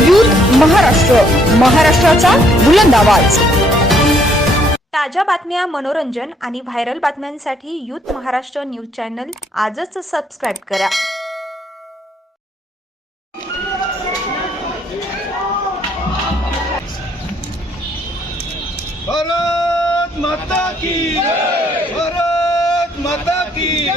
Youth Maharashtra. महाराष्ट्राचा बुलंद आवाज. ताज्या बातम्या मनोरंजन आणि व्हायरल बातम्यांसाठी यूथ महाराष्ट्र न्यूज चॅनल आजच सबस्क्राईब करा. भारत माता की भारत माता की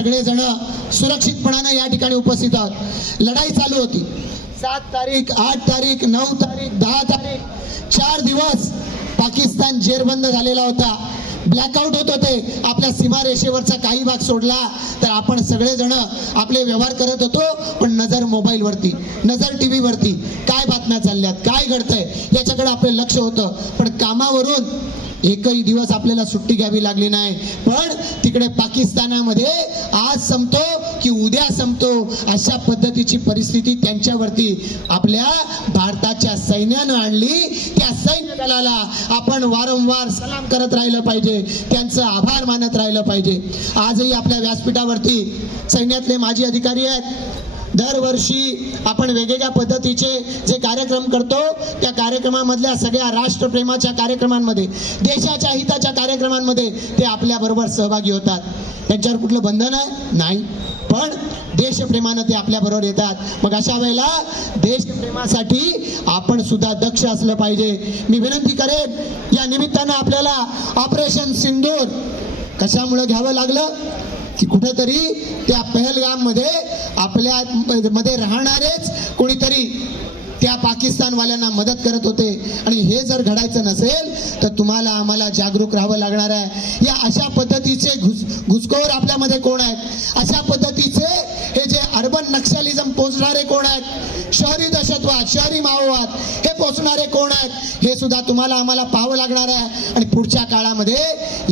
सगळेजण सुरक्षितपणानं या ठिकाणी उपस्थित आहोत. लढाई चालू होती. सात तारीख आठ तारीख नऊ तारीख दहा तारीख चार दिवस पाकिस्तान जेरबंद झालेला होता. ब्लॅकआउट होत होते. आपल्या सीमारेषेवरचा काही भाग सोडला तर आपण सगळेजण आपले व्यवहार करत होतो पण नजर मोबाईलवरती नजर टी व्हीवरती काय बातम्या चालल्यात काय घडतंय याच्याकडे आपलं लक्ष होतं. पण कामावरून एकही दिवस आपल्याला सुट्टी घ्यावी लागली नाही. पण तिकडे पाकिस्तानामध्ये आज संपतो की उद्या संपतो. अशा पद्धतीची परिस्थिती त्यांच्यावरती आपल्या भारताच्या सैन्यानं आणली. त्या सैन्य दलाला आपण वारंवार सलाम करत राहिलं पाहिजे. त्यांचं आभार मानत राहिलं पाहिजे. आजही आपल्या व्यासपीठावरती सैन्यातले माजी अधिकारी आहेत. दरवर्षी आपण वेगवेगळ्या पद्धतीचे जे कार्यक्रम करतो त्या कार्यक्रमामधल्या सगळ्या राष्ट्रप्रेमाच्या कार्यक्रमांमध्ये देशाच्या हिताच्या कार्यक्रमांमध्ये ते आपल्या बरोबर सहभागी होतात. त्यांच्यावर कुठलं बंधन नाही. पण देशप्रेमानं ते आपल्या बरोबर येतात. मग अशा वेळेला देशप्रेमासाठी आपण सुद्धा दक्ष असलं पाहिजे. मी विनंती करेन या निमित्तानं आपल्याला ऑपरेशन सिंदूर कशामुळे घ्यावं लागलं? की कुठेतरी त्या पहलगाममध्ये आपल्या मध्ये राहणारेच कोणीतरी त्या पाकिस्तानवाल्यांना मदत करत होते. आणि हे जर घडायचं नसेल तर तुम्हाला आम्हाला जागरूक राहावं लागणार आहे. या अशा पद्धतीचे घुस घुसखोर आपल्यामध्ये कोण आहेत? अशा पद्धतीचे हे जे अर्बन नक्षलिझम पोचणारे कोण आहेत? शहरी दहशतवाद शहरी माओवाद हे पोचणारे कोण आहेत? हे सुद्धा तुम्हाला आम्हाला पाहावं लागणार आहे. आणि पुढच्या काळामध्ये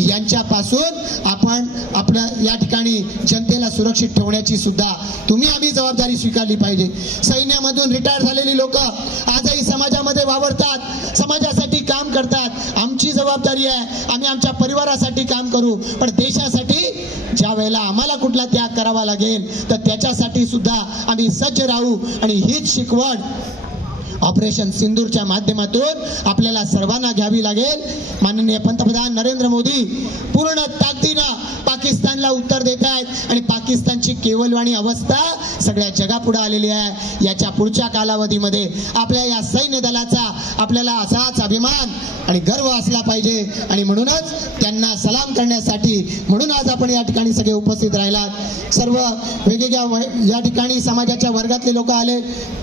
यांच्यापासून आपण आपल्या या ठिकाणी जनतेला सुरक्षित ठेवण्याची सुद्धा तुम्ही आम्ही जबाबदारी स्वीकारली पाहिजे. सैन्यामधून रिटायर झालेली लोक आजही समाजामध्ये वावरतात. समाजासाठी काम करतात. आमची जबाबदारी आहे. आम्ही आमच्या परिवारासाठी काम करू. पण देशासाठी ज्या वेळेला आम्हाला कुठला त्याग करावा लागेल तर त्याच्यासाठी सुद्धा आम्ही सज्ज राहू. आणि हीच शिकवण ऑपरेशन सिंदूरच्या माध्यमातून आपल्याला सर्वांना घ्यावी लागेल. माननीय पंतप्रधान नरेंद्र मोदी पूर्ण ताकदीनं पाकिस्तानला उत्तर देत आहेत. आणि पाकिस्तानची केवलवाणी अवस्था सगळ्या जगापुढे आलेली आहे. याच्या पुढच्या कालावधीमध्ये आपल्या या सैन्य दलाचा आपल्याला असाच अभिमान आणि गर्व असला पाहिजे. आणि म्हणूनच त्यांना सलाम करण्यासाठी म्हणून आज आपण या ठिकाणी सगळे उपस्थित राहिलात. सर्व वेगवेगळ्या व- या ठिकाणी समाजाच्या वर्गातले लोक आले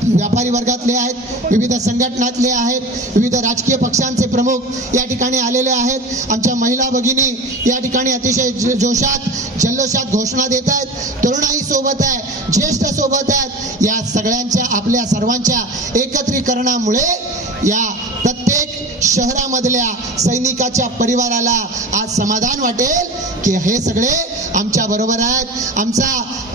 व्यापारी वर्गातले आहेत विविध संघटनातले आहेत विविध राजकीय पक्षांचे प्रमुख या ठिकाणी आलेले आहेत. आमच्या महिला भगिनी या ठिकाणी अतिशय जोशात जल्लोषात घोषणा देत आहेत. तरुणाई सोबत आहे ज्येष्ठ सोबत आहेत. या सगळ्यांच्या आपल्या सर्वांच्या एकत्रीकरणामुळे या शहरामधल्या सैनिकाच्या परिवाराला आज समाधान वाटेल की हे सगळे आमच्या बरोबर आहेत. आमचा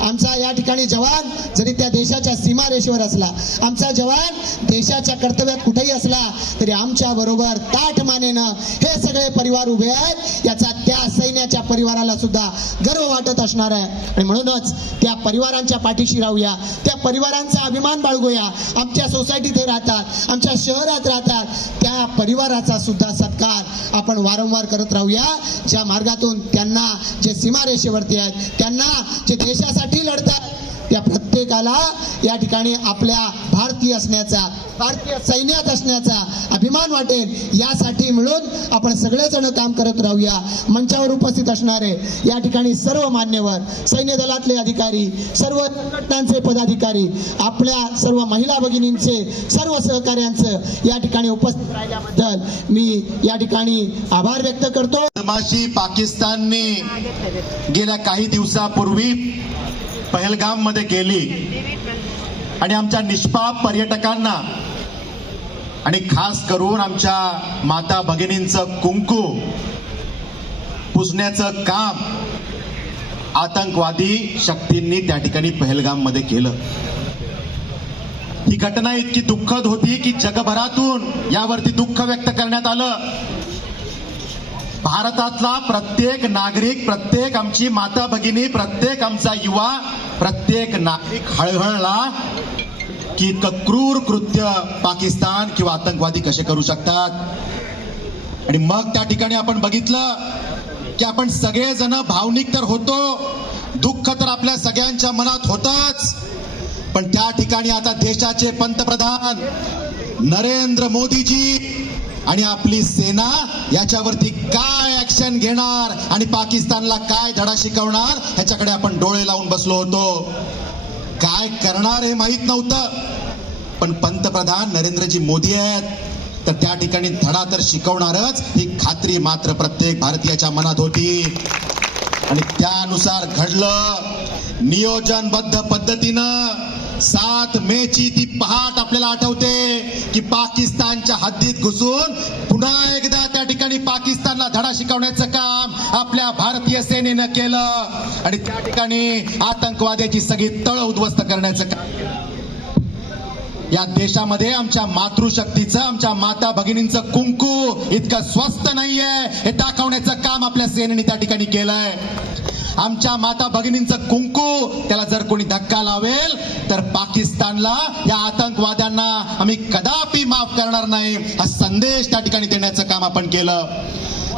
आमचा या ठिकाणी जवान जरी त्या देशाच्या सीमारेषेवर असला आमचा जवान देशाच्या कर्तव्यात कुठेही असला तरी आमच्या बरोबर ताठ मानेनं हे सगळे परिवार उभे आहेत. याचा त्या सैन्याच्या परिवाराला सुद्धा गर्व वाटत असणार आहे. आणि म्हणूनच त्या परिवारांच्या पाठीशी राहूया. त्या परिवारांचा अभिमान बाळगूया. आमच्या सोसायटीत हे राहतात. आमच्या शहरात राहतात. त्या परिवार परिवाराचा सुद्धा सत्कार आपण वारंवार करत राहूया. ज्या मार्गातून त्यांना जे सीमारेषेवरती आहेत त्यांना जे देशासाठी प्रत्येकाला या ठिकाणी आपल्या भारतीय असण्याचा भारतीय सैन्यात असण्याचा अभिमान वाटेल यासाठी मिळून आपण सगळेजण काम करत राहूया. मंचावर उपस्थित असणारे या ठिकाणी सर्व मान्यवर सैन्य दलातले अधिकारी सर्व संघटनांचे पदाधिकारी आपल्या सर्व महिला भगिनींचे सर्व सहकार्यांचं या ठिकाणी उपस्थित राहिल्याबद्दल मी या ठिकाणी आभार व्यक्त करतो. पाकिस्तानने गेल्या काही दिवसापूर्वी पहलगाममध्ये केली आणि आमच्या निष्पाप पर्यटकांना आणि खास करून आमच्या माता भगिनींचं कुंकू पुजण्याचं काम आतंकवादी शक्तींनी त्या ठिकाणी पहलगाममध्ये केलं. ही घटना इतकी दुःखद होती की जगभरातून यावरती दुःख व्यक्त करण्यात आलं. भारतातला प्रत्येक नागरिक प्रत्येक आमची माता भगिनी प्रत्येक आमचा युवा प्रत्येक नागरिक हळहळला की इतकं क्रूर कृत्य पाकिस्तान किंवा आतंकवादी कसे करू शकतात? आणि मग त्या ठिकाणी आपण बघितलं की आपण सगळेजण भावनिक तर होतो दुःख तर आपल्या सगळ्यांच्या मनात होतच. पण त्या ठिकाणी आता देशाचे पंतप्रधान नरेंद्र मोदीजी आणि आपली सेना याच्यावरती काय ऍक्शन घेणार? आणि पाकिस्तानला काय धडा शिकवणार? ह्याच्याकडे आपण डोळे लावून बसलो होतो. काय करणार हे माहीत नव्हतं. पण पंतप्रधान नरेंद्रजी मोदी आहेत. तर त्या ठिकाणी धडा तर शिकवणारच. ही खात्री मात्र प्रत्येक भारतीयाच्या मनात होती. आणि त्यानुसार घडलं. नियोजनबद्ध पद्धतीनं सात मे ची ती पहाट आपल्याला आठवते की पाकिस्तानच्या हद्दीत घुसून पुन्हा एकदा त्या ठिकाणी पाकिस्तानला धडा शिकवण्याचं काम आपल्या भारतीय सेनेनं केलं. आणि त्या ठिकाणी आतंकवाद्याची सगळी तळ उद्ध्वस्त करण्याचं काम या देशामध्ये आमच्या मातृशक्तीचं आमच्या माता भगिनींचं कुंकू इतकं स्वस्त नाहीये. हे दाखवण्याचं काम आपल्या सेनेने त्या ठिकाणी केलंय. आमच्या माता भगिनींचं कुंकू त्याला जर कोणी धक्का लावेल तर पाकिस्तानला या आतंकवाद्यांना आम्ही कदापि माफ करणार नाही. हा संदेश त्या ठिकाणी देण्याचं काम आपण केलं.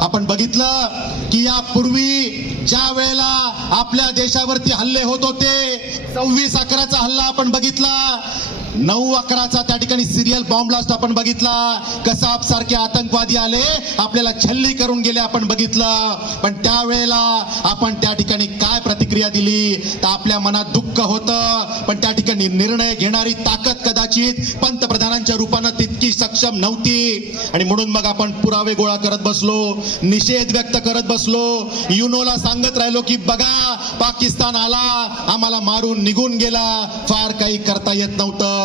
आपण बघितलं की यापूर्वी ज्या वेळेला आपल्या देशावरती हल्ले होत होते सव्वीस अकराचा हल्ला आपण बघितला. नऊ अकराचा त्या ठिकाणी सिरियल बॉम्ब ब्लास्ट आपण बघितला. कसाब सारखे आतंकवादी आले आपल्याला छल्ली करून गेले आपण बघितलं. पण त्यावेळेला आपण त्या ठिकाणी काय प्रतिक्रिया दिली? तर आपल्या मनात दुःख होतं. पण त्या ठिकाणी निर्णय घेणारी ताकद कदाचित पंतप्रधानांच्या रूपानं तितकी सक्षम नव्हती. आणि म्हणून मग आपण पुरावे गोळा करत बसलो निषेध व्यक्त करत बसलो. युनोला सांगत राहिलो की बघा पाकिस्तान आला आम्हाला मारून निघून गेला. फार काही करता येत नव्हतं.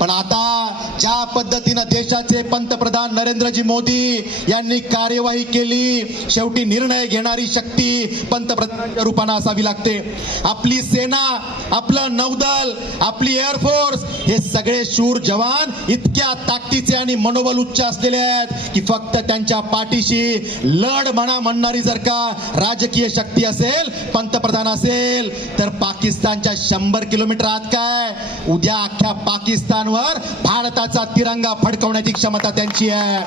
पण आता ज्या पद्धतीनं देशाचे पंतप्रधान नरेंद्रजी मोदी यांनी कार्यवाही केली शेवटी निर्णय घेणारी शक्ती पंतप्रधानांच्या रूपानं असावी लागते. आपली सेना आपलं नौदल आपली एअरफोर्स हे सगळे शूर जवान इतक्या ताकदीचे आणि मनोबल उच्च असलेले आहेत की फक्त त्यांच्या पाठीशी लढ म्हणा म्हणणारी जर का राजकीय शक्ती असेल पंतप्रधान असेल तर पाकिस्तानच्या शंभर किलोमीटर आत काय? उद्या अख्ख्या पाकिस्तानवर भारताचा तिरंगा फडकवण्याची क्षमता त्यांची आहे.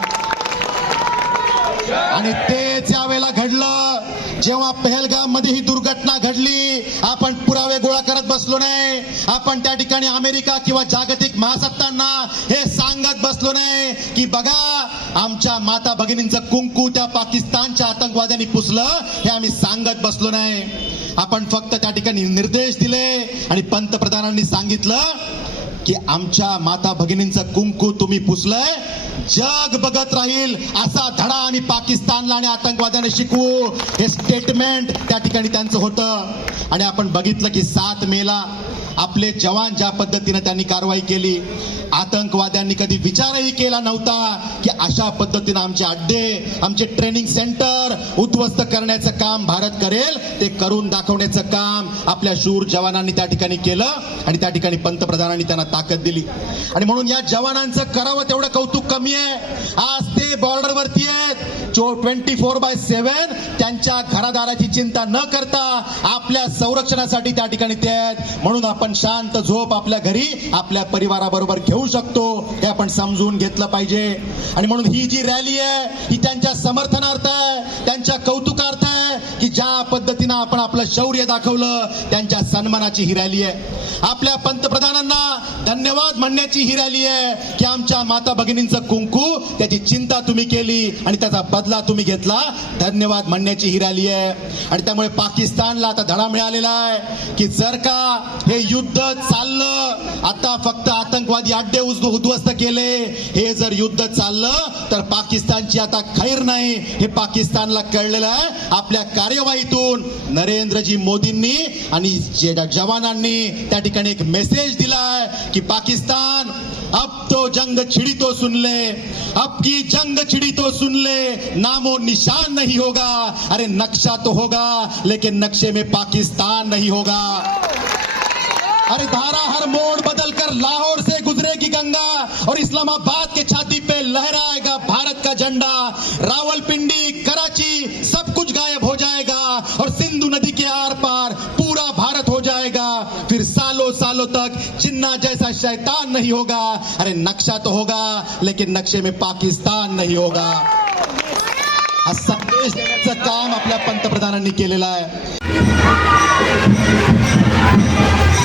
आणि ते यावेळेला घडलं. जेव्हा पहलगाममध्ये ही दुर्घटना घडली आपण पुरावे गोळा करत बसलो नाही. आपण त्या ठिकाणी अमेरिका किंवा जागतिक महासत्तांना हे सांगत बसलो नाही की बघा आमच्या माता भगिनींचं कुंकू त्या पाकिस्तानच्या आतंकवाद्यांनी पुसलं हे आम्ही सांगत बसलो नाही. आपण फक्त त्या ठिकाणी निर्देश दिले आणि पंतप्रधानांनी सांगितलं की आमच्या माता भगिनींचं कुंकू तुम्ही पुसलंय? जग बघत राहील असा धडा आम्ही पाकिस्तानला आणि आतंकवाद्याने शिकवू. हे स्टेटमेंट त्या ठिकाणी त्यांचं होतं. आणि आपण बघितलं की सात मेला आपले जवान ज्या पद्धतीने त्यांनी कारवाई केली आतंकवाद्यांनी कधी विचारही केला नव्हता की अशा पद्धतीनं आमचे अड्डे आमचे ट्रेनिंग सेंटर उद्ध्वस्त करण्याचं काम भारत करेल ते करून दाखवण्याचं काम आपल्या शूर जवानांनी त्या ठिकाणी केलं आणि त्या ठिकाणी पंतप्रधानांनी त्यांना ताकद दिली. आणि म्हणून या जवानांचं करावं तेवढं कौतुक कमी आहे. आज ते बॉर्डरवरती आहेत. जो ट्वेंटी फोर बाय सेव्हन त्यांच्या घरादाराची चिंता न करता आपल्या संरक्षणासाठी त्या ठिकाणी ते आहेत. म्हणून आपण शांत झोप आपल्या घरी आपल्या परिवाराबरोबर घेऊ शकतो. हे आपण समजून घेतलं पाहिजे. आणि म्हणून ही जी रॅली आहे ही त्यांच्या समर्थनार्थ आहे त्यांच्या कौतुकार्थ आहे की ज्या पद्धतीनं आपण आपलं शौर्य दाखवलं त्यांच्या सन्मानाची ही रॅली आहे. आपल्या पंतप्रधानांना धन्यवाद म्हणण्याची ही रॅली आहे की आमच्या माता भगिनींचं कुंकू त्याची चिंता तुम्ही केली आणि त्याचा बदला तुम्ही घेतला धन्यवाद म्हणण्याची ही रॅली आहे. आणि त्यामुळे पाकिस्तानला आता धडा मिळालेला आहे की जर का हे युद्ध चाललं. आता फक्त आतंकवादी अड्डे उद्ध्वस्त केले. हे जर युद्ध चाललं तर पाकिस्तानची आता खैर नाही. हे पाकिस्तानला कळलेलं आहे. आपल्या कार्यवाहीतून नरेंद्रजी मोदींनी आणि जवानांनी त्या ठिकाणी एक मेसेज दिलाय की पाकिस्तान अब तो जंग छिड़ी तो सुन ले. अब की जंग छिड़ी तो सुन ले. नामो निशान नहीं होगा. अरे नक्शा तो होगा लेकिन नक्शे में पाकिस्तान नहीं होगा. अरे धारा, हर मोड़ बदल कर लाहौर से गुजरेगी गंगा और इस्लामाबाद के छाती पे लहराएगा भारत का झंडा। रावलपिंडी, कराची, सब कुछ गायब हो जाएगा और सिंधु नदी के आर पार पूरा भारत हो जाएगा। फिर सालों सालों तक चिन्ना जैसा शैतान नहीं होगा। अरे नक्शा तो होगा, लेकिन नक्शे में पाकिस्तान नहीं होगा। हा संदेश देण्याचं काम आपल्या पंतप्रधानांनी केलेलं आहे